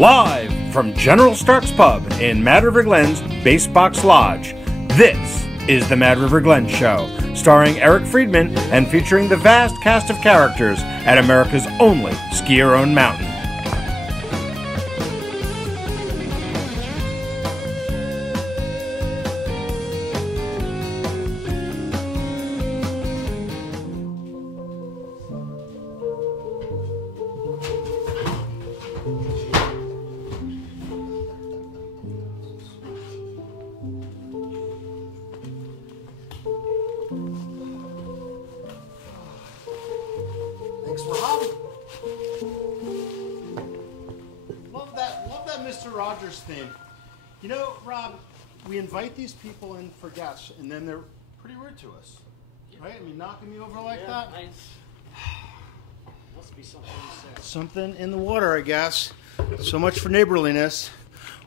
Live from General Stark's Pub in Mad River Glen's Basebox Lodge, this is the Mad River Glen Show, starring Eric Friedman and featuring the vast cast of characters at America's only ski-your-own mountain. Thanks, Rob. Love that Mr. Rogers theme. You know, Rob, we invite these people in for guests, and then they're pretty rude to us, right? I mean, knocking me over like that. Must be something you said. Something in the water, I guess. So much for neighborliness.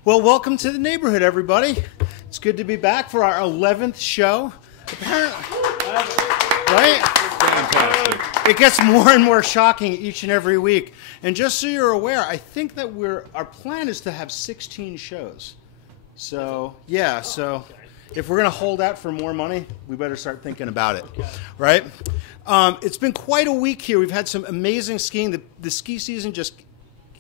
Well, welcome to the neighborhood, everybody. It's good to be back for our 11th show. Apparently, right? Fantastic. It gets more and more shocking each and every week. And just so you're aware, I think that our plan is to have 16 shows. So, yeah, so if we're going to hold out for more money, we better start thinking about it, right? It's been quite a week here. We've had some amazing skiing. The ski season just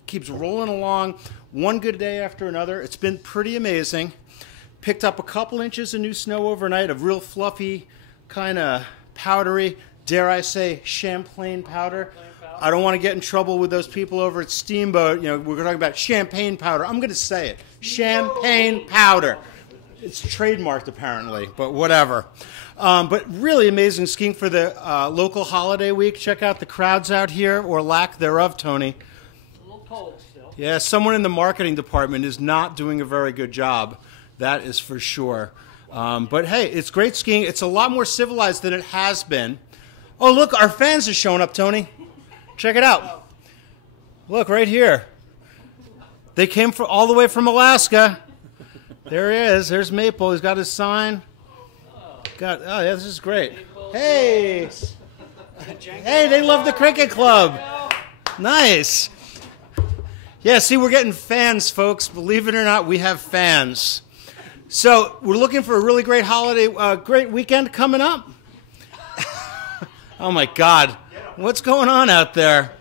keeps rolling along, one good day after another. It's been pretty amazing. Picked up a couple inches of new snow overnight, of real fluffy, kind of powdery, dare I say, Champlain powder. I don't want to get in trouble with those people over at Steamboat. You know, we're talking about champagne powder. I'm going to say it. Champagne powder. It's trademarked, apparently, but whatever. But really amazing skiing for the local holiday week. Check out the crowds out here, or lack thereof, Tony. A little cold still. Yeah, someone in the marketing department is not doing a very good job. That is for sure. But hey, it's great skiing. It's a lot more civilized than it has been. Oh, look, our fans are showing up, Tony. Check it out. Look, right here. They came all the way from Alaska. There he is. There's Maple. He's got his sign. Oh, yeah, this is great. Hey. Hey, they love the cricket club. Nice. Yeah, see, we're getting fans, folks. Believe it or not, we have fans. So we're looking for a really great holiday, great weekend coming up. Oh, my God. What's going on out there?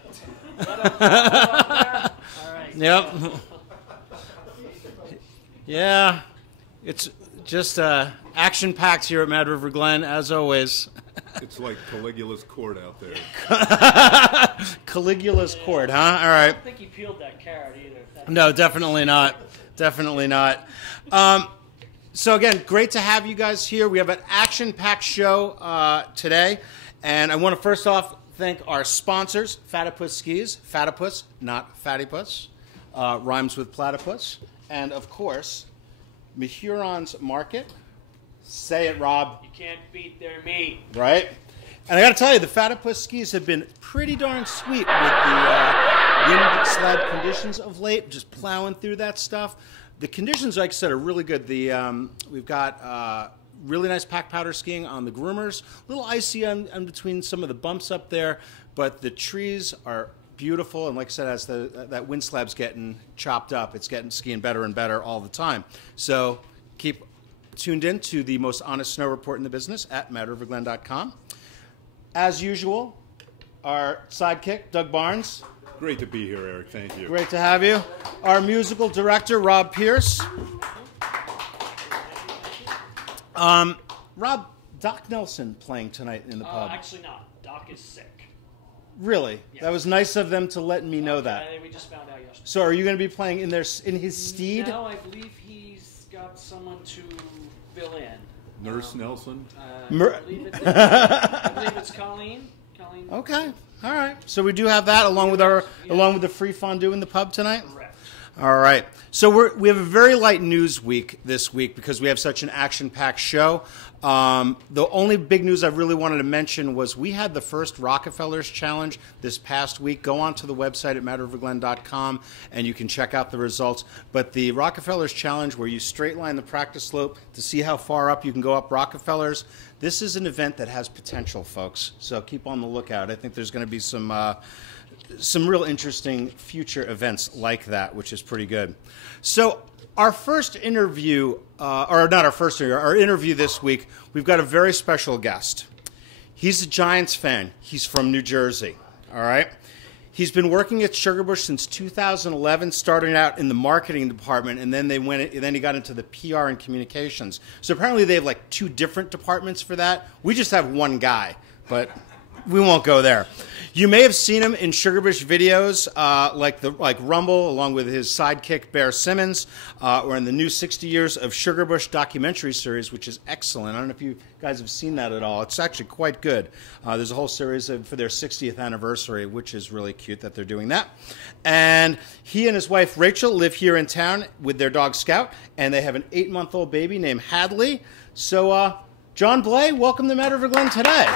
Yep. Yeah. It's just action-packed here at Mad River Glen, as always. It's like Caligula's court out there. Caligula's court, huh? All right. I don't think he peeled that carrot either. No, definitely not. Definitely not. So, again, great to have you guys here. We have an action-packed show today. And I want to first off thank our sponsors, Fatipus Skis. Fatipus, not Fattypus. Rhymes with platypus. And, of course, Mahuron's Market. Say it, Rob. You can't beat their meat. Right? And I got to tell you, the Fatipus skis have been pretty darn sweet with the wind slab conditions of late, just plowing through that stuff. The conditions, like I said, are really good. We've got really nice pack powder skiing on the groomers, a little icy on between some of the bumps up there, but the trees are beautiful. And like I said, as that wind slab's getting chopped up, it's getting skiing better and better all the time. So keep tuned in to the most honest snow report in the business at madriverglen.com. As usual, our sidekick, Doug Barnes. Great to be here, Eric. Thank you. Great to have you. Our musical director, Rob Pierce. Rob, Doc Nelson playing tonight in the pub. Actually not. Doc is sick. Really? Yes. That was nice of them to let me know that. We just found out yesterday. So are you going to be playing in his steed? No, I believe he's got someone to fill in. Nurse Nelson? I believe it's Colleen. Okay. All right. So we do have that along with the free fondue in the pub tonight? Correct. All right. So we have a very light news week this week because we have such an action-packed show. The only big news I really wanted to mention was we had the first Rockefellers Challenge this past week. Go on to the website at madriverglen.com and you can check out the results. But the Rockefellers Challenge, where you straight line the practice slope to see how far up you can go up Rockefellers, this is an event that has potential, folks. So keep on the lookout. I think there's going to be some some real interesting future events like that, which is pretty good. So our first interview, or not our first interview, our interview this week, we've got a very special guest. He's a Giants fan. He's from New Jersey, all right? He's been working at Sugarbush since 2011, starting out in the marketing department, and then he got into the PR and communications. So apparently they have like 2 different departments for that. We just have one guy, but we won't go there. You may have seen him in Sugarbush videos, like Rumble, along with his sidekick Bear Simmons, or in the new 60 Years of Sugarbush documentary series, which is excellent. I don't know if you guys have seen that at all. It's actually quite good. There's a whole series for their 60th anniversary, which is really cute that they're doing that. And he and his wife Rachel live here in town with their dog Scout, and they have an 8-month-old baby named Hadley. So, John Blay, welcome to Mad River Glen today.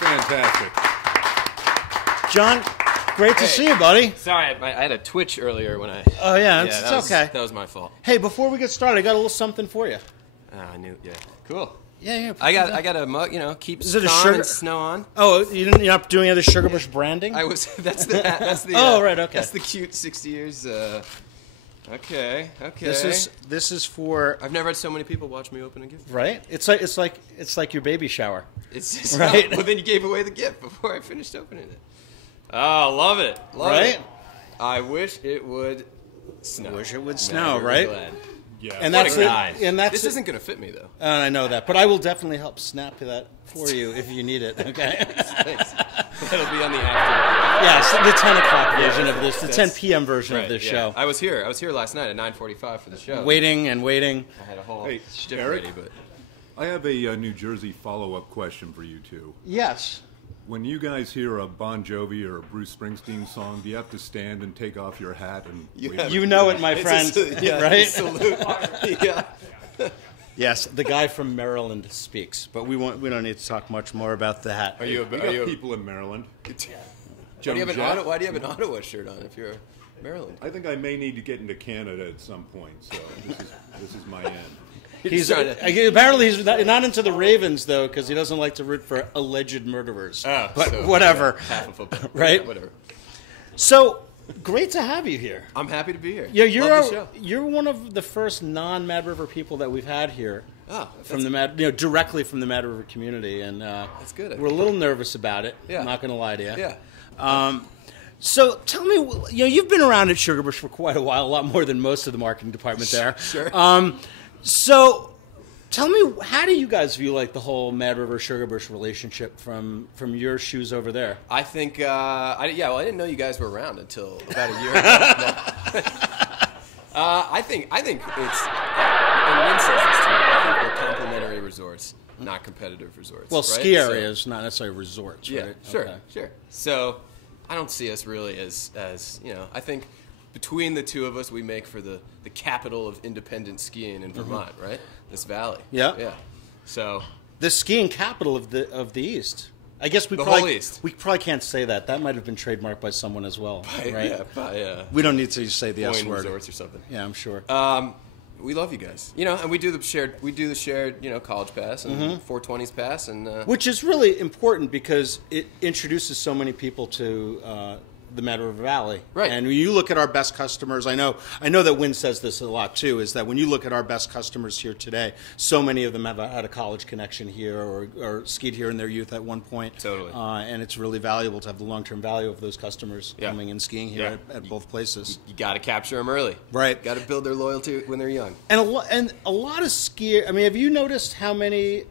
Fantastic. John, great to see you, buddy. Sorry, I had a twitch earlier when I... Oh, yeah, it's okay. That was my fault. Hey, before we get started, I got a little something for you. I knew, yeah. Cool. Yeah. I got a mug, keeps it a calm sugar? and snow on. Oh, you're not doing any Sugarbush branding? That's the oh, right, okay. That's the cute 60 years, okay. This is for... I've never had so many people watch me open a gift. Right? It's like your baby shower. It's just, right? Well, then you gave away the gift before I finished opening it. Oh, love it. Right? I wish it would snow. Wish it would snow, right? Glad. Yeah. And that's it. And this isn't going to fit me, though. I know that, but I will definitely help snap that for you if you need it, okay? Thanks. That'll be on the after. Yes, the 10 o'clock version of this, the 10 p.m. version of this show. I was here last night at 9:45 for the show. Waiting. I had a whole shtick Eric, ready, but... I have a New Jersey follow-up question for you two. Yes. When you guys hear a Bon Jovi or a Bruce Springsteen song, do you have to stand and take off your hat and wave? You know it, my friend, right? Salute. Yeah. Yes, the guy from Maryland speaks, but we don't need to talk much more about the hat. Are you We got people in Maryland. Why do you have an Ottawa shirt on if you're Maryland? I think I may need to get into Canada at some point, so this is my end. Apparently he's not into the Ravens, though, because he doesn't like to root for alleged murderers. But so, whatever. Yeah, half of football. Right? Yeah, whatever. So, great to have you here. I'm happy to be here. Yeah, Love the show. you're one of the first non-Mad River people that we've had here. From the directly from the Mad River community, and that's good. We're a little nervous about it. Yeah. I'm not going to lie to you. Yeah. So tell me, you've been around at Sugarbush for quite a while, a lot more than most of the marketing department there. Sure. So tell me, how do you guys view the whole Mad River Sugarbush relationship from your shoes over there? I think, I didn't know you guys were around until about a year ago. I think it's, and Lynn says this too, I think we're complementary resorts, not competitive resorts. Well, right? ski areas, not necessarily resorts, yeah, right? Sure, Okay. sure. So I don't see us really as I think between the two of us, we make for the capital of independent skiing in Vermont, right? This valley. Yeah. Yeah. So the skiing capital of the East. I guess we whole East. We probably can't say that. That might have been trademarked by someone as well, right? Yeah, by we don't need to say the S Boyne word. Resorts or something. Yeah, I'm sure. We love you guys, and we do the shared, college pass and 420s pass, and which is really important because it introduces so many people to the Mad River Valley. Right. And when you look at our best customers, I know that Wynn says this a lot too, is that when you look at our best customers here today, so many of them have had a college connection here or skied here in their youth at one point. Totally. And it's really valuable to have the long-term value of those customers coming and skiing here at both places. You got to capture them early. Right. Got to build their loyalty when they're young. And a lot of skiers, have you noticed how many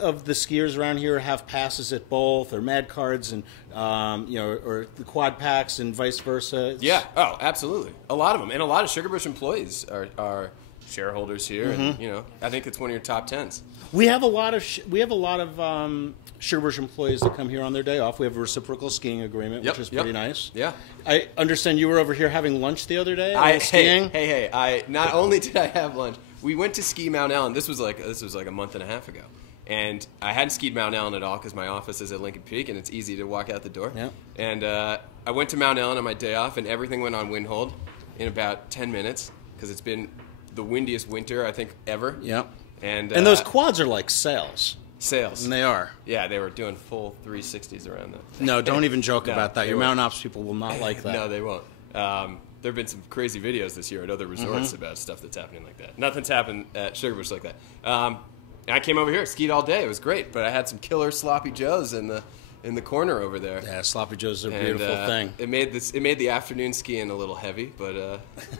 of the skiers around here have passes at both, or Mad Cards, and or the quad packs, and vice versa? Yeah. Oh, absolutely. A lot of them, and a lot of Sugarbush employees are shareholders here, and I think it's one of your top 10s. We have a lot of Sugarbush employees that come here on their day off. We have a reciprocal skiing agreement, which is pretty nice. Yeah. I understand you were over here having lunch the other day. Skiing. Hey! I not only did I have lunch, we went to ski Mount Ellen. This was like a month and a half ago. And I hadn't skied Mount Ellen at all because my office is at Lincoln Peak, and it's easy to walk out the door. Yeah. And I went to Mount Ellen on my day off, and everything went on wind hold in about 10 minutes because it's been the windiest winter, I think, ever. Yeah. And those quads are like sails. sales. And they are. Yeah, they were doing full 360s around that. No, don't even joke No, about that. they Your won't. Mountain Ops people will not like that. No, they won't. There have been some crazy videos this year at other resorts about stuff that's happening like that. Nothing's happened at Sugarbush like that. I came over here, skied all day. It was great, but I had some killer sloppy joes in the corner over there. Yeah, sloppy joes are a beautiful thing. It made the afternoon skiing a little heavy, but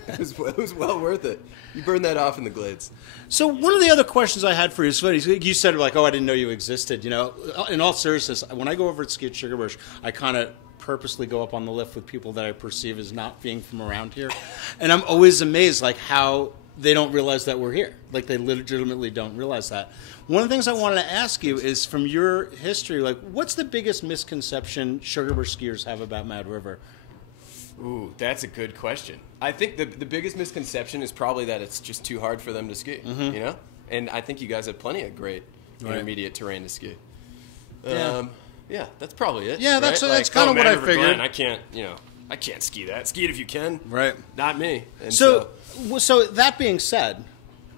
it was well worth it. You burn that off in the glades. So one of the other questions I had for you is funny. You said like, "Oh, I didn't know you existed." You know, in all seriousness, when I go over to ski at Sugarbush, I kind of purposely go up on the lift with people that I perceive as not being from around here, and I'm always amazed like how they don't realize that we're here. Like they legitimately don't realize that. One of the things I wanted to ask you is from your history, like what's the biggest misconception Sugarbush skiers have about Mad River? Ooh, that's a good question. I think the biggest misconception is probably that it's just too hard for them to ski, you know? And I think you guys have plenty of great intermediate terrain to ski. Yeah, that's probably it. Yeah, that's right? kind of what Mad I River figured. Glen, I can't ski that. Ski it if you can. Right. Not me. And So that being said,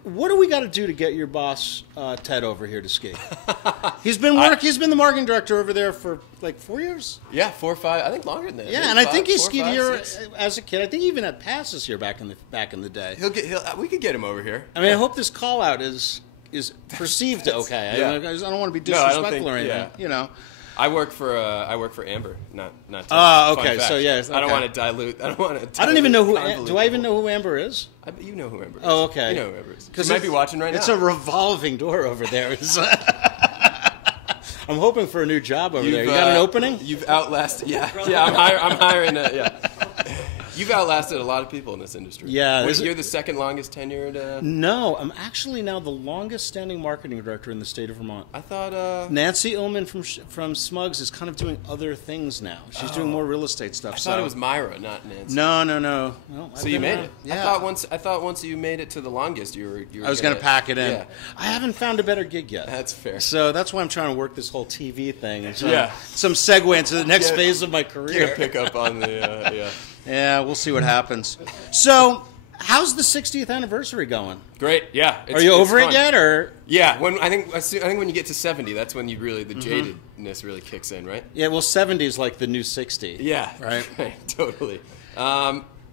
what do we got to do to get your boss Ted over here to ski? He's been the marketing director over there for like 4 years. yeah, 4 or 5. I think longer than that. Yeah, Maybe and I 5, think he 4, skied 5, here 6. as a kid. I think he even had passes here back in the day. We could get him over here. I mean, I hope this call out is perceived okay. Yeah. I don't want to be No, I don't disrespectful think- or anything. yeah. You know. I work for Amber, not. Oh, okay, fun fact. so yeah, I don't okay. want to dilute. I don't want to. I don't even know who. Do I even know who Amber is? You know who Amber is. Oh, okay. You know who Amber is. Because you might be watching right now. It's a revolving door over there. I'm hoping for a new job over there. You got an opening? You've outlasted. Yeah. I'm hiring. Yeah. You've outlasted a lot of people in this industry. Yeah. You're the second longest tenured. No, I'm actually now the longest standing marketing director in the state of Vermont. I thought. Nancy Ullman from Smugs is kind of doing other things now. She's doing more real estate stuff. I thought it was Myra, not Nancy. No. Well, So you made it. Yeah. I thought once you made it to the longest, you were. I was going to pack it in. Yeah. I haven't found a better gig yet. That's fair. So that's why I'm trying to work this whole TV thing. And Yeah. some segue into the next phase of my career. Get a pick up on the. Yeah. Yeah, we'll see what happens. So, how's the 60th anniversary going? Great. Yeah. Are you over fun. it yet, or? Yeah. I think when you get to 70, that's when you really the jadedness really kicks in, right? Yeah. Well, 70 is like the new 60. Yeah. Right. Totally.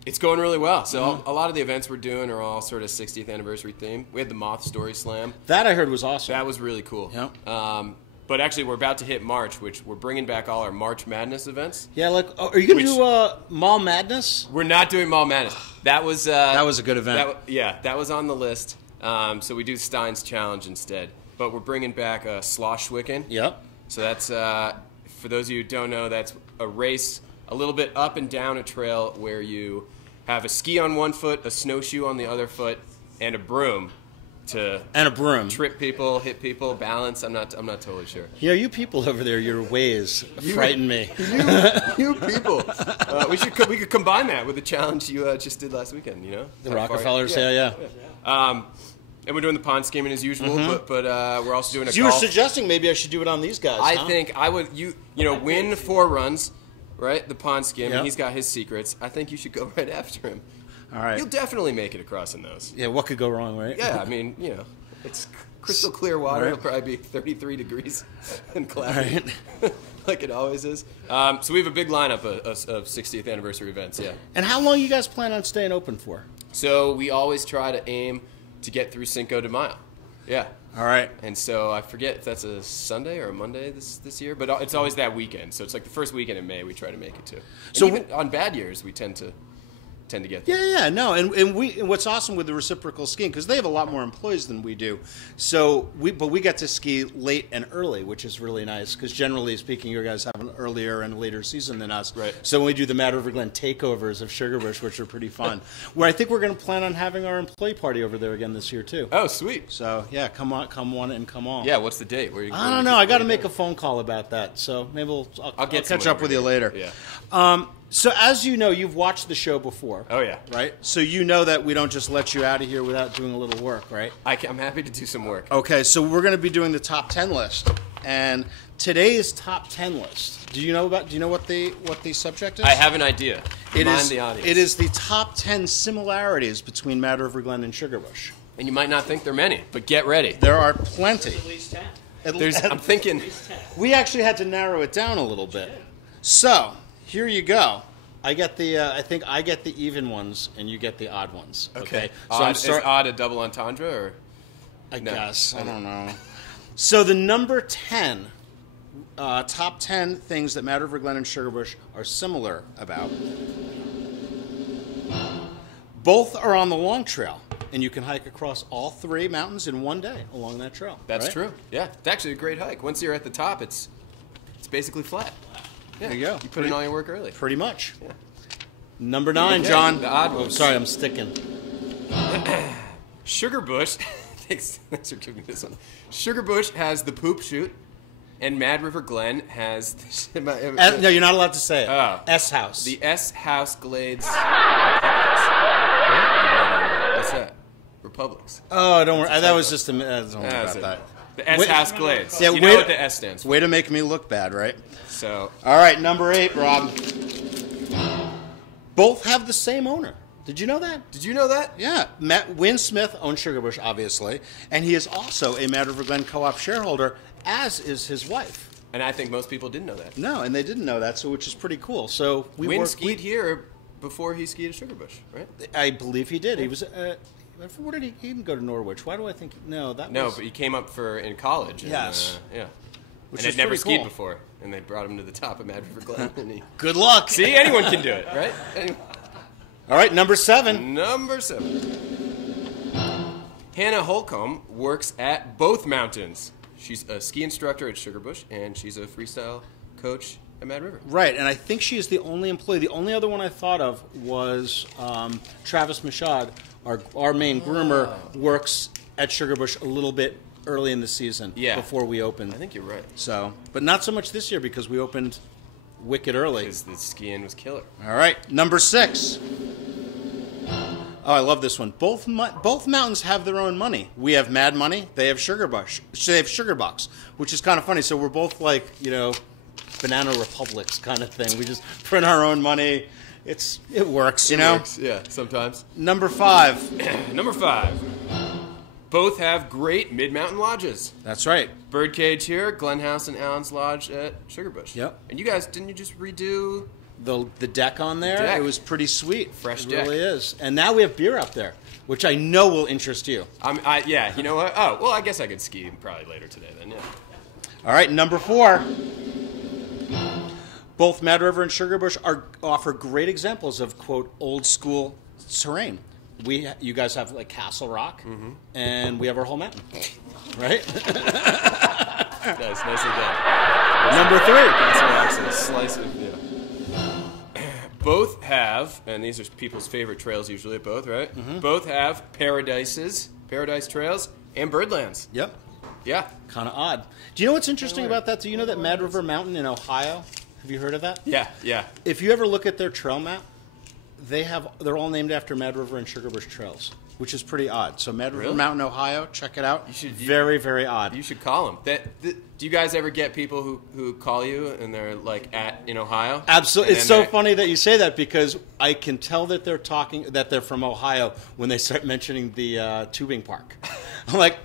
It's going really well. So a lot of the events we're doing are all sort of 60th anniversary themed. We had the Moth Story Slam. That I heard was awesome. That was really cool. Yep. But actually, we're about to hit March, which we're bringing back all our March Madness events. Yeah. Like, are you going to do Mall Madness? We're not doing Mall Madness. That was a good event. That was on the list. So we do Stein's Challenge instead. But we're bringing back Sloshwicken. Yep. So that's, for those of you who don't know, that's a race a little bit up and down a trail where you have a ski on one foot, a snowshoe on the other foot, and a broom to trip people, hit people, balance. I'm not totally sure. You know, you people over there, your ways frighten me. You people. We could combine that with the challenge you just did last weekend. You know, The Rockefellers. Yeah. And we're doing the pond skimming as usual, but we're also doing a. You were suggesting maybe I should do it on these guys. I think I would. Win 4 runs, right? The pond skim. Yep. He's got his secrets. I think you should go right after him. All right. You'll definitely make it across in those. Yeah. What could go wrong, right? Yeah, I mean, it's crystal clear water. All right. It'll probably be 33 degrees and cloudy, right. like it always is. So we have a big lineup of 60th anniversary events. Yeah. And how long you guys plan on staying open for? So we always try to aim to get through Cinco de Mayo. Yeah. All right. And so I forget if that's a Sunday or a Monday this year, but it's always that weekend. So it's like the first weekend in May we try to make it to. So even on bad years we tend to get there. Yeah, no, and what's awesome with the reciprocal skiing, because they have a lot more employees than we do, so we get to ski late and early, which is really nice, because generally speaking, you guys have an earlier and later season than us. Right. So when we do the Mad River Glen takeovers of Sugarbush, which are pretty fun, where I think we're going to plan on having our employee party over there again this year too. Oh, sweet. So yeah, come on, and come on. Yeah, what's the date? I don't know. I got to make a phone call about that, so maybe I'll catch up with you later. Yeah. So as you know, you've watched the show before. Oh, yeah. Right? So you know that we don't just let you out of here without doing a little work, right? I'm happy to do some work. Okay, so we're going to be doing the top 10 list. And today's top 10 list. Do you know what the subject is? I have an idea. It Mind is the audience. It is the top 10 similarities between Mad River Glen and Sugarbush. And you might not think there are many, but get ready. There are plenty. At least 10. I'm thinking. We actually had to narrow it down a little bit. So here you go. I get the. I think I get the even ones, and you get the odd ones. Okay. So Is odd a double entendre, or? I guess I don't know. So the number 10, top 10 things that Mad River Glen and Sugarbush are similar about. Both are on the long trail, and you can hike across all 3 mountains in one day along that trail. That's right? true. Yeah, it's actually a great hike. Once you're at the top, it's basically flat. Yeah. There you go. You put in all your work early. Pretty much. Yeah. Number 9, Okay, John. the odd ones. Sorry, I'm sticking. Sugarbush. Thanks for giving me this one. Sugarbush has the poop chute, and Mad River Glen has No, you're not allowed to say it. Oh. S House. the S House Glades. What's that? Republics. Oh, don't worry. That was just a minute. Don't worry That's about it. that. The S House Glades. Yeah, you know what the S stands for. Way to make me look bad, right? So All right, number 8, Rob. Both have the same owner. Did you know that? did you know that? Yeah. Win Smith owns Sugarbush, obviously, and he is also a Mad River Glen co-op shareholder, as is his wife. And I think most people didn't know that. No, and they didn't know that, so which is pretty cool. So Wynn skied here before he skied at Sugarbush, right? I believe he did. He was. Where did he didn't go to Norwich? Why do I think no? That No, was, but he came up in college. And, Yes. Yeah. Which And is he'd never pretty skied cool. before, and they brought him to the top of Mad River Glen. And he, Good luck. see, anyone can do it, right? All right, number 7. Number 7. Hannah Holcomb works at both mountains. She's a ski instructor at Sugarbush, and she's a freestyle coach at Mad River. Right, and I think she is the only employee. The only other one I thought of was Travis Machad, our main groomer, works at Sugarbush a little bit early in the season before we opened. I think you're right. So, but not so much this year because we opened wicked early. Because the skiing was killer. All right, number 6. Oh, I love this one. Both mountains have their own money. We have Mad Money. They have Sugarbush. They have Sugarbucks, which is kind of funny. So we're both like, banana republics kind of thing. We just print our own money. It works, you know. Works, yeah, sometimes. Number 5. Number 5. Both have great mid-mountain lodges. That's right. Birdcage here, Glen House and Allen's Lodge at Sugarbush. Yep. And you guys, didn't you just redo? The deck on there, Deck. it was pretty sweet. Fresh it deck. really is. And now we have beer up there, which I know will interest you. Yeah, you know what? Oh, well, I guess I could ski probably later today then, yeah. All right, number 4. Both Mad River and Sugarbush offer great examples of, quote, old school terrain. You guys have like Castle Rock, and we have our whole mountain, right? Nice, nicely done. Number 3. That's a slice of, yeah. Both have, and these are people's favorite trails usually at both, right? Both have paradise trails, and birdlands. Yep. Yeah. Kind of odd. Do you know what's interesting about that? Do you know that Mad River Mountain in Ohio? Have you heard of that? Yeah, yeah. If you ever look at their trail map, they're all named after Mad River and Sugarbush trails, which is pretty odd. So Mad River Really? Mountain, Ohio, check it out. You Very, very odd. You should call them. Do you guys ever get people who call you and they're like in Ohio? Absolutely. And It's then so they're- funny that you say that because I can tell that they're from Ohio when they start mentioning the tubing park. I'm like,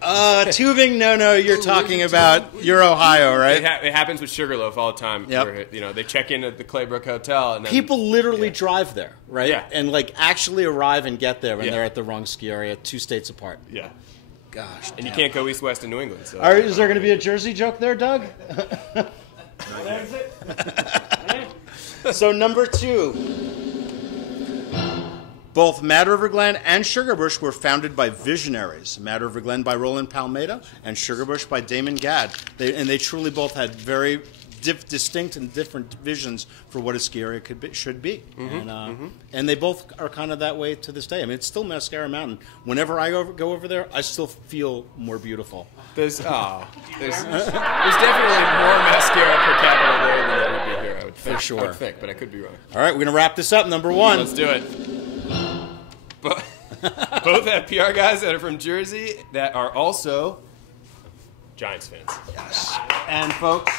tubing? No, you're talking about your Ohio, right? It happens with Sugarloaf all the time. Yep. Where, they check in at the Claybrook Hotel and then People literally drive there, right? Yeah. And like actually arrive and get there when Yeah. they're at the wrong ski area, 2 states apart. Yeah. Gosh. And you can't go east-west in New England. So. Is there going to be a Jersey joke there, Doug? So number 2. Both Mad River Glen and Sugarbush were founded by visionaries. Mad River Glen by Roland Palmeda and Sugarbush by Damon Gadd. They truly both had very distinct and different visions for what a ski area should be. And they both are kind of that way to this day. I mean, it's still Mascara Mountain. Whenever I go over there, I still feel more beautiful. There's definitely more mascara per capita there than there would be here, I would think. For sure. I would think, but I could be wrong. All right, we're going to wrap this up. Number 1. Let's do it. Both have PR guys that are from Jersey that are also Giants fans. And folks,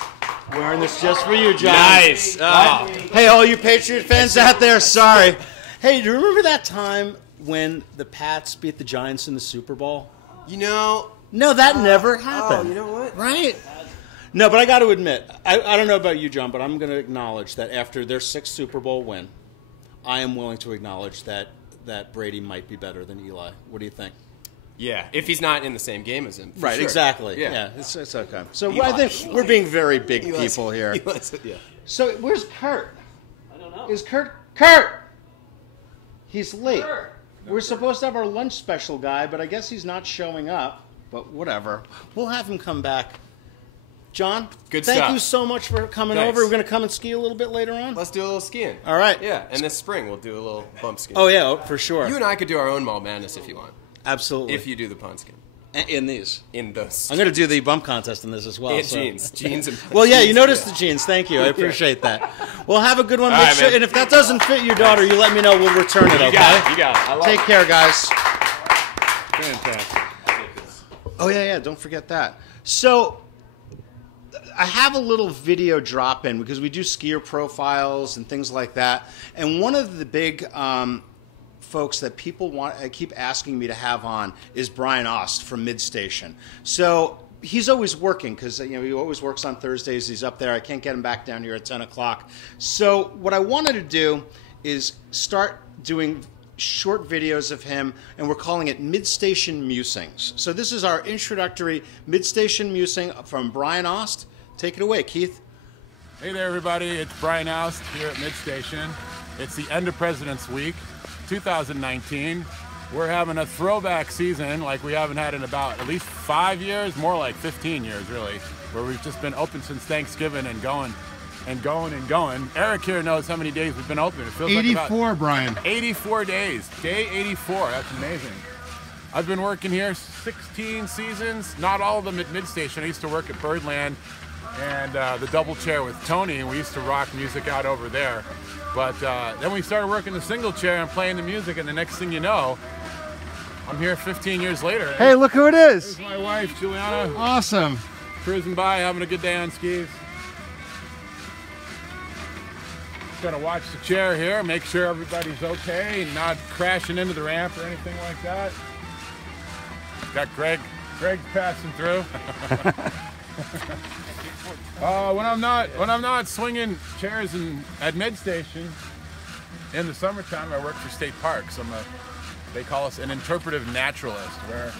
wearing this just for you, John. Nice. Oh. Hey, all you Patriot fans out there, sorry. Hey, do you remember that time when the Pats beat the Giants in the Super Bowl? You know, No, that never happened. Oh, you know what? Right? No, but I got to admit, I don't know about you, John, but I'm going to acknowledge that after their 6th Super Bowl win, I am willing to acknowledge that Brady might be better than Eli. What do you think? Yeah, if he's not in the same game as him. Right, sure. exactly. Yeah. It's okay. So Eli. I think we're being very big people here. Yeah. So where's Kurt? I don't know. Is Kurt? He's late. Kurt. We're supposed to have our lunch special guy, but I guess he's not showing up. But whatever. We'll have him come back. John, Good thank stuff. you so much for coming Thanks. over. We're going to come and ski a little bit later on. Let's do a little skiing. All right. Yeah, and this spring we'll do a little bump skiing. Oh, yeah, for sure. You and I could do our own Mall Madness if you want. Absolutely. If you do the pond skin. In these. In those. I'm going to do the bump contest in this as well. And so. jeans. And Well, yeah, you jeans, noticed yeah. the jeans. Thank you. I appreciate that. Well, have a good one. All Make right, sure, man. and if that doesn't fit your daughter, you let me know. We'll return it, okay? You got it. I love Take it. care, guys. Fantastic. Oh, yeah, don't forget that. So, I have a little video drop in because we do skier profiles and things like that. And one of the big folks that people keep asking me to have on is Brian Ost from Midstation. So he's always working because he always works on Thursdays. He's up there. I can't get him back down here at 10 o'clock. So what I wanted to do is start doing short videos of him, and we're calling it Midstation Musings. So this is our introductory Midstation Musing from Brian Ost. Take it away, Keith. Hey there, everybody. It's Brian Oust here at Midstation. It's the end of President's Week, 2019. We're having a throwback season like we haven't had in about at least 5 years, more like 15 years, really, where we've just been open since Thanksgiving and going and going and going. Eric here knows how many days we've been open. It feels 84, like about Brian. 84 days. Day 84. That's amazing. I've been working here 16 seasons, not all of them at Midstation. I used to work at Birdland and the double chair with Tony, and we used to rock music out over there. But then we started working the single chair and playing the music, and the next thing you know, I'm here 15 years later. Hey, look who it is. There's my wife, Juliana, Awesome. cruising by, having a good day on skis. Gonna watch the chair here, make sure everybody's okay and not crashing into the ramp or anything like that. Got Greg passing through. When I'm not swinging chairs at Midstation in the summertime, I work for state parks. They call us an interpretive naturalist, where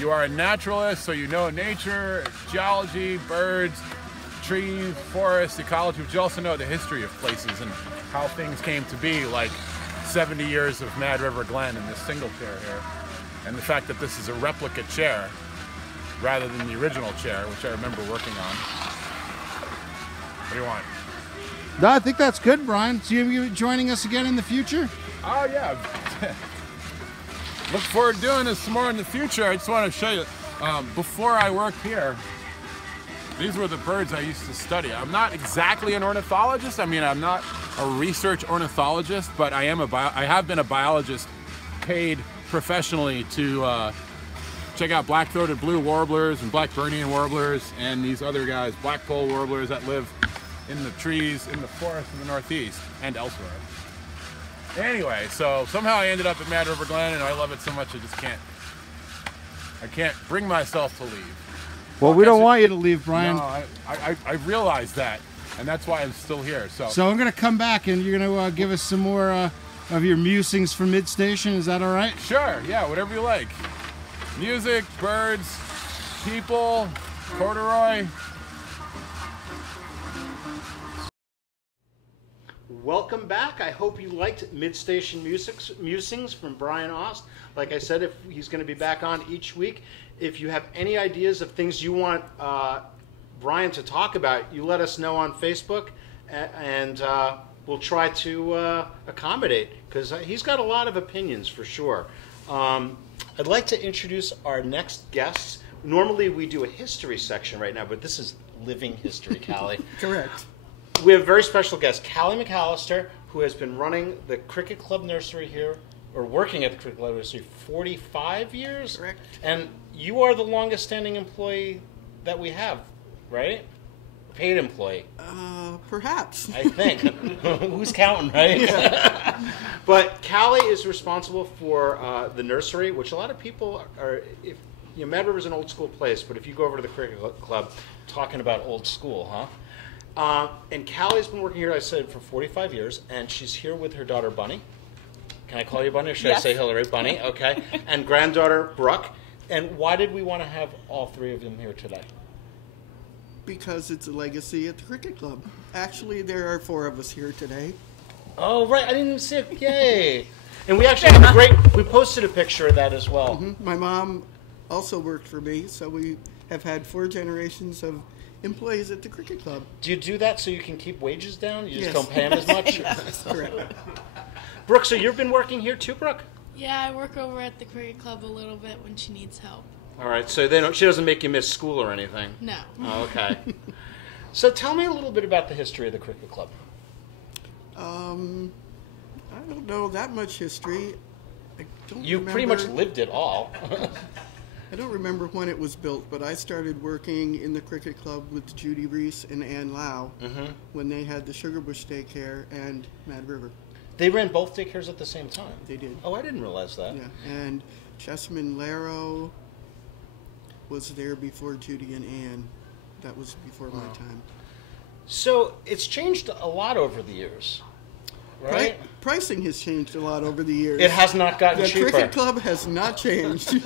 you are a naturalist, so you know nature, geology, birds, trees, forests, ecology, but you also know the history of places and how things came to be, like 70 years of Mad River Glen in this single chair here, and the fact that this is a replica chair rather than the original chair, which I remember working on. What do you want? No, I think that's good, Brian. So you joining us again in the future? Oh, yeah. Look forward to doing this some more in the future. I just want to show you, before I worked here, these were the birds I used to study. I'm not exactly an ornithologist. I mean, I'm not a research ornithologist, but I have been a biologist paid professionally to check out black-throated blue warblers and Blackburnian warblers and these other guys, blackpoll warblers that live in the trees in the forest in the Northeast and elsewhere. Anyway, so somehow I ended up at Mad River Glen, and I love it so much I can't bring myself to leave. Well, we don't want you to leave, Brian. No, I realize that, and that's why I'm still here. So I'm going to come back, and you're going to give us some more of your musings from Midstation. Is that all right? Sure, yeah, whatever you like. Music, birds, people, corduroy. Welcome back. I hope you liked Midstation Musings from Brian Ost. Like I said, if he's going to be back on each week. If you have any ideas of things you want Brian to talk about, you let us know on Facebook, and we'll try to accommodate, because he's got a lot of opinions for sure. I'd like to introduce our next guests. Normally we do a history section right now, but this is living history, Callie. Correct. We have a very special guest, Callie McAllister, who has been running the Cricket Club Nursery here, or working at the Cricket Club Nursery, 45 years? Correct. And you are the longest standing employee that we have, right? Paid employee. Perhaps. I think. Who's counting, right? Yeah. But Callie is responsible for the nursery, which a lot of people are, if Mad River's an old school place, but if you go over to the cricket club, talking about old school, huh? And Callie's been working here, I said, for 45 years, and she's here with her daughter, Bunny. Can I call you Bunny, or should I say Hillary? Bunny, okay. And granddaughter, Brooke. And why did we want to have all three of them here today? Because it's a legacy at the cricket club. Actually, there are 4 of us here today. Oh, right. I didn't even see it. Yay. And we actually have we posted a picture of that as well. My mom also worked for me, so we have had 4 generations of employees at the cricket club. Do you do that so you can keep wages down? You just Yes. don't pay them as much? Correct. Brooke, so you've been working here too, Brooke? Yeah, I work over at the cricket club a little bit when she needs help. All right, so she doesn't make you miss school or anything? No. Oh, okay. So tell me a little bit about the history of the cricket club. I don't know that much history. I don't You pretty much lived it all. I don't remember when it was built, but I started working in the cricket club with Judy Reese and Ann Lau when they had the Sugarbush Daycare and Mad River. They ran both daycares at the same time? They did. Oh, I didn't realize that. Yeah, and Chessman Laro was there before Judy and Ann. That was before my time. So it's changed a lot over the years, right? Pricing has changed a lot over the years. It has not gotten the cheaper. The cricket club has not changed.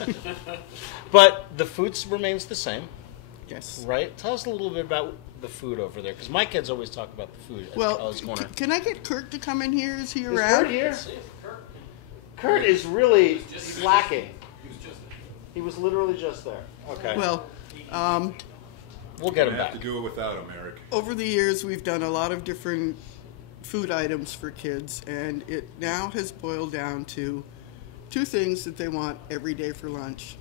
But the food remains the same. Yes. Right? Tell us a little bit about the food over there, because my kids always talk about the food at College Corner. Can I get Kurt to come in here? Is he Is around? Kurt here? Kurt is really slacking. He was literally just there. Okay. Well, we'll get him have back. to do it without him, Eric. Over the years, we've done a lot of different food items for kids, and it now has boiled down to 2 things that they want every day for lunch.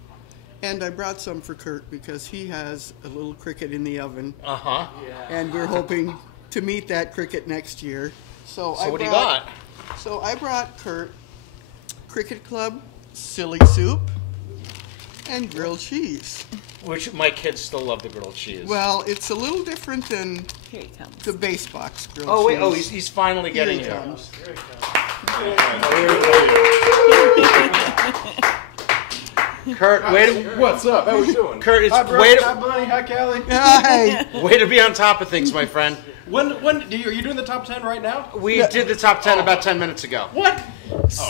And I brought some for Kurt because he has a little cricket in the oven. Uh-huh. And we're hoping to meet that cricket next year. So what do you got? So I brought Kurt Cricket Club silly soup and grilled cheese. Which my kids still love the grilled cheese. Well, it's a little different than Here he comes. the base box grilled Oh, wait. cheese. Oh, he's finally getting Here he here. comes. Kurt, wait. What's up? How we doing? Kurt, it's Hi, bro. way Hi, to, Bunny. Hi, Callie. Hi. way to be on top of things, my friend. When are you doing the top 10 right now? We did the top 10 about 10 minutes ago. What? So,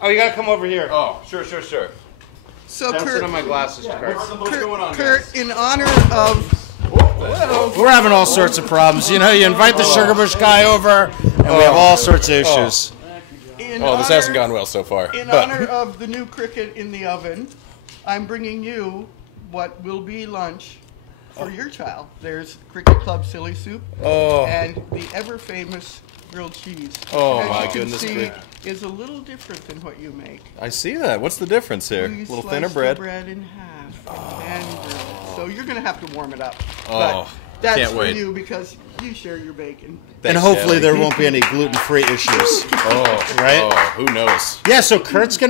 Oh, you got to come over here. Oh, sure. so Don't sit Kurt, on my glasses, Kurt. What's going on, Kurt, in honor of We're having all sorts of problems. You know, you invite the Sugarbush guy over, and we have all sorts of issues. This hasn't gone well so far. In honor of the new cricket in the oven, I'm bringing you what will be lunch for your child. There's Cricket Club silly soup and the ever famous grilled cheese. Oh, As my you can goodness see, gracious. is a little different than what you make. I see that. What's the difference here? We A little slice thinner the bread. bread in half and grill it. So you're going to have to warm it up. Oh, but that's can't for wait. you because you share your bacon. And Thanks, hopefully Callie. there won't be any gluten-free issues. Right? Oh, who knows? Yeah, so Kurt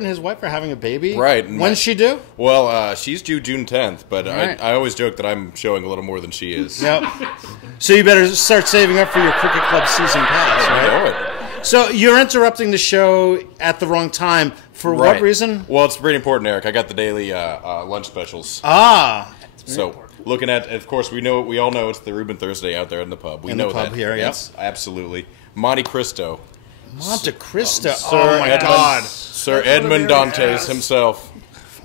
and his wife are having a baby. Right, and When's she due? Well, she's due June 10th, but Right. I always joke that I'm showing a little more than she is. Yep. So you better start saving up for your Cricket Club season pass, I right? know it. So you're interrupting the show at the wrong time. For what Right. reason? Well, it's pretty important, Eric. I got the daily lunch specials. Ah, So, looking at, of course, we all know it's the Reuben Thursday out there in the pub. We In the know pub that. here, yep. Yes, absolutely. Monte Cristo. Monte Cristo. Sir Oh my Edmund, God. Sir Edmund Dantes himself.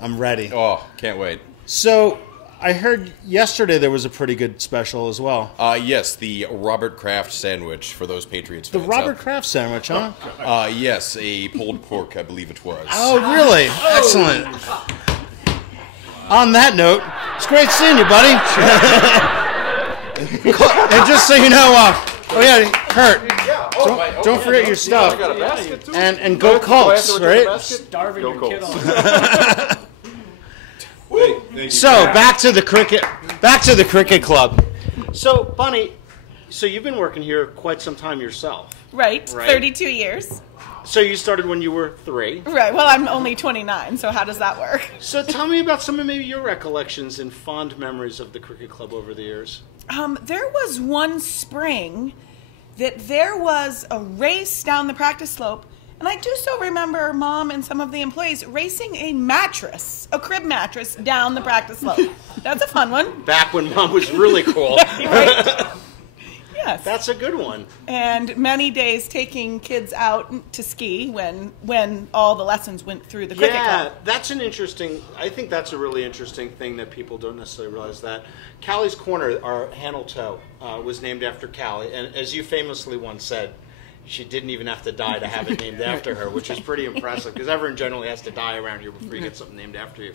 I'm ready. Oh, can't wait. So I heard yesterday there was a pretty good special as well. Yes, the Robert Kraft sandwich for those Patriots The fans. Robert Kraft sandwich, huh? Yes, a pulled pork, I believe it was. Oh, really? Excellent. On that note, it's great seeing you, buddy. And just so you know, Kurt, don't forget your stuff. And go Colts, right? Starving your kid on. So back to the cricket club. So Bunny, so you've been working here quite some time yourself. Right, Right. 32 years. So you started when you were 3. Right, well, I'm only 29, so how does that work? So tell me about some of maybe your recollections and fond memories of the cricket club over the years. There was one spring that there was a race down the practice slope, and And I do so remember Mom and some of the employees racing a crib mattress down the practice slope. That's a fun one. Back when Mom was really cool. Right? Yes. That's a good one. And many days taking kids out to ski when all the lessons went through the cricket club. That's I think that's a really interesting thing that people don't necessarily realize, that Callie's Corner, our handle toe, was named after Callie. And as you famously once said, she didn't even have to die to have it named after her, which is pretty impressive, because everyone generally has to die around here before you get something named after you.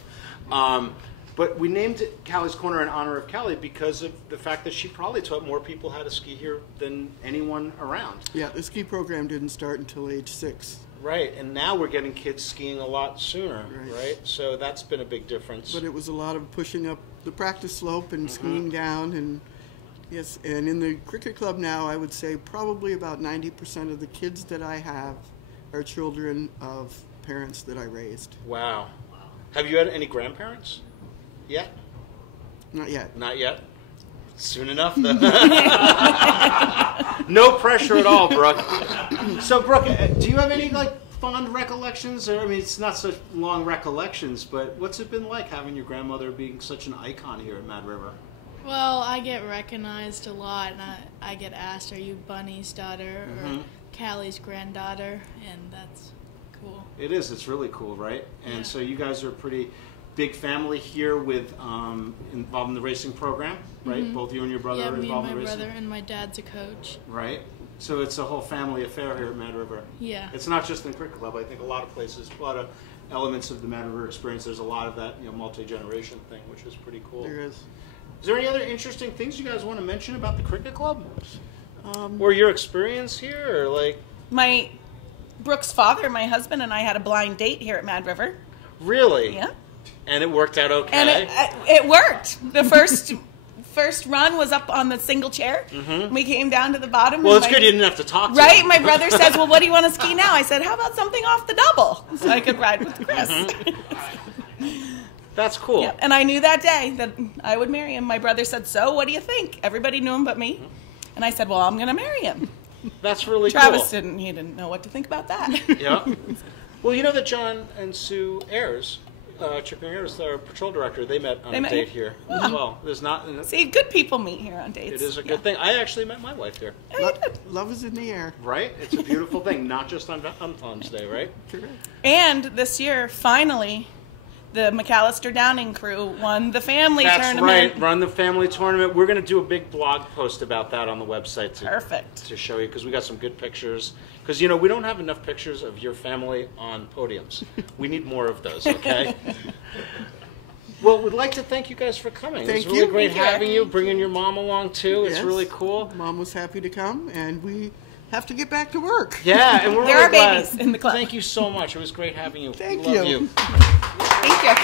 But we named it Callie's Corner in honor of Callie because of the fact that she probably taught more people how to ski here than anyone around. Yeah, the ski program didn't start until age 6. Right, and now we're getting kids skiing a lot sooner, right? So that's been a big difference. But it was a lot of pushing up the practice slope and skiing down, and yes, and in the cricket club now, I would say probably about 90% of the kids that I have are children of parents that I raised. Wow. Have you had any grandparents yet? Not yet. Not yet? Soon enough, though. No pressure at all, Brooke. So, Brooke, do you have any fond recollections? I mean, it's not such long recollections, but what's it been like having your grandmother being such an icon here at Mad River? Well, I get recognized a lot, and I get asked, "Are you Bunny's daughter or Callie's granddaughter?" And that's cool. It is. It's really cool, right? And so you guys are a pretty big family here with involved in the racing program, right? Both you and your brother are involved in the racing. Yeah, me and my brother, and my dad's a coach. Right. So it's a whole family affair here at Mad River. Yeah. It's not just in the cricket club. I think a lot of places, a lot of elements of the Mad River experience, there's a lot of that, multi-generation thing, which is pretty cool. There is. Is there any other interesting things you guys want to mention about the cricket club? Or your experience here, or My Brooke's father, my husband, and I had a blind date here at Mad River. Really? Yeah. And it worked out okay? And it worked. The first run was up on the single chair. We came down to the bottom. Well, it's good you didn't have to talk to Right? him. My brother says, well, what do you want to ski now? I said, how about something off the double? So I could ride with Chris. That's cool. Yep. And I knew that day that I would marry him. My brother said, so what do you think? Everybody knew him but me. And I said, well, I'm going to marry him. That's really Travis cool. didn't know what to think about that. Yeah. Well, you know that John and Sue Ayers, Chicken Ayers, our patrol director, they met on a date here as well. There's not. See, good people meet here on dates. It is a good thing. I actually met my wife here. Oh, you did. Love is in the air. Right? It's a beautiful thing, not just on Valentine's Day, right? And this year, finally, the McAllister Downing crew won the family tournament. That's right. Run the family tournament. We're going to do a big blog post about that on the website to show you, because we got some good pictures. Because, we don't have enough pictures of your family on podiums. We need more of those, okay? Well, we'd like to thank you guys for coming. Thank It was really you. great having you, bringing your mom along, too. It's Yes. really cool. Mom was happy to come, and we have to get back to work. Yeah, and we're There really are glad. babies in the club. Thank you so much. It was great having you. Thank Love you. Thank you.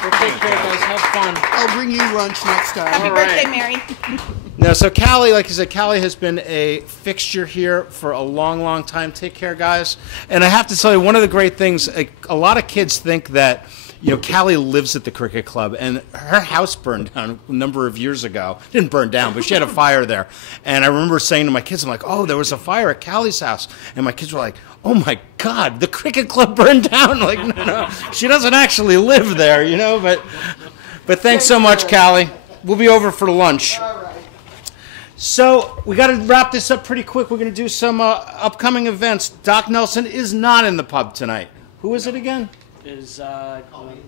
Well, take care, guys. Have fun. I'll bring you lunch next time. Happy All birthday, right. Mary. Now, so Callie, like I said, Callie has been a fixture here for a long, long time. Take care, guys. And I have to tell you, one of the great things, a lot of kids think that, Callie lives at the cricket club, and her house burned down a number of years ago. Didn't burn down, but she had a fire there. And I remember saying to my kids, I'm like, oh, there was a fire at Callie's house. And my kids were like, oh my God, the cricket club burned down. Like, no, she doesn't actually live there, But thanks so much, Callie. We'll be over for lunch. So we got to wrap this up pretty quick. We're going to do some upcoming events. Doc Nelson is not in the pub tonight. Who is it again? Is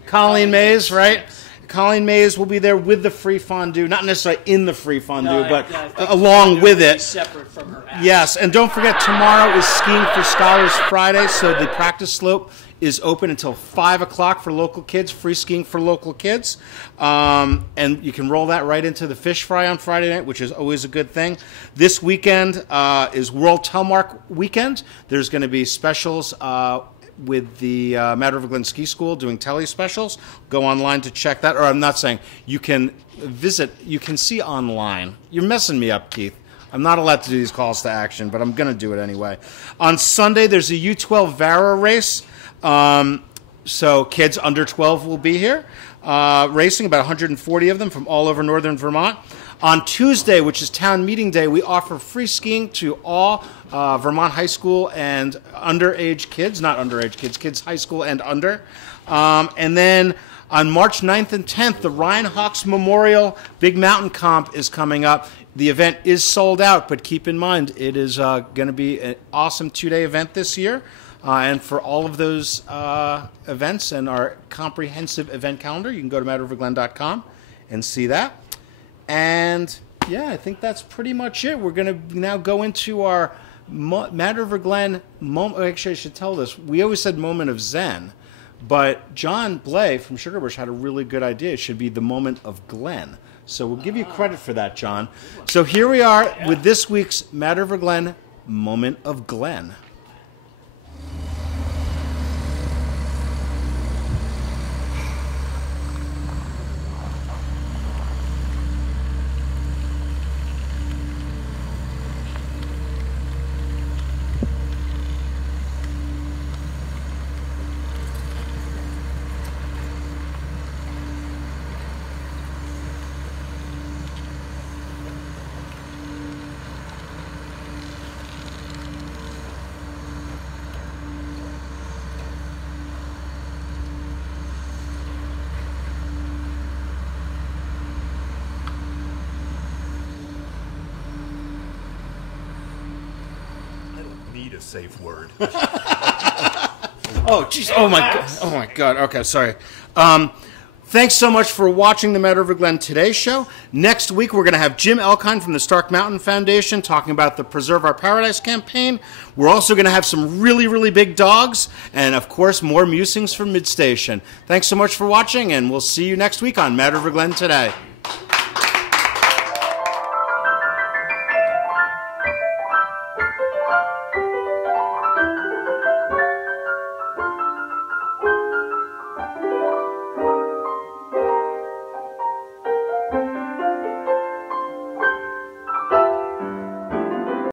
Colleen Mays, right? Colleen Mays will be there with the free fondue, not necessarily in the free fondue, but along with it. Separate from her ass. Yes, and don't forget, tomorrow is Skiing for Scholars Friday, so the practice slope is open until 5 o'clock for local kids, free skiing for local kids. And you can roll that right into the fish fry on Friday night, which is always a good thing. This weekend is World Telemark Weekend. There's going to be specials with the Mad River Glen Ski School doing tele specials. Go online to check that. Or I'm not saying, you can see online. You're messing me up, Keith. I'm not allowed to do these calls to action, but I'm going to do it anyway. On Sunday, there's a U12 Vara race. So kids under 12 will be here racing, about 140 of them from all over northern Vermont. On Tuesday, which is town meeting day, we offer free skiing to all Vermont high school and underage kids, not underage kids, kids high school and under. And then on March 9th and 10th, the Ryan Hawks Memorial Big Mountain Comp is coming up. The event is sold out, but keep in mind, it is going to be an awesome 2-day event this year. And for all of those events and our comprehensive event calendar, you can go to madriverglen.com and see that. And yeah, I think that's pretty much it. We're going to now go into our Mad River Glen moment. Actually, I should tell this. We always said moment of Zen, but John Blay from Sugarbush had a really good idea. It should be the moment of Glen. So we'll give you credit for that, John. So here we are with this week's Mad River Glen moment of Glen. Safe word. Oh, jeez. Oh, my God. Oh, my God. Okay, sorry. Thanks so much for watching the Mad River Glen Today show. Next week, we're going to have Jim Elkine from the Stark Mountain Foundation talking about the Preserve Our Paradise campaign. We're also going to have some really, really big dogs and, of course, more musings from Midstation. Thanks so much for watching, and we'll see you next week on Mad River Glen Today.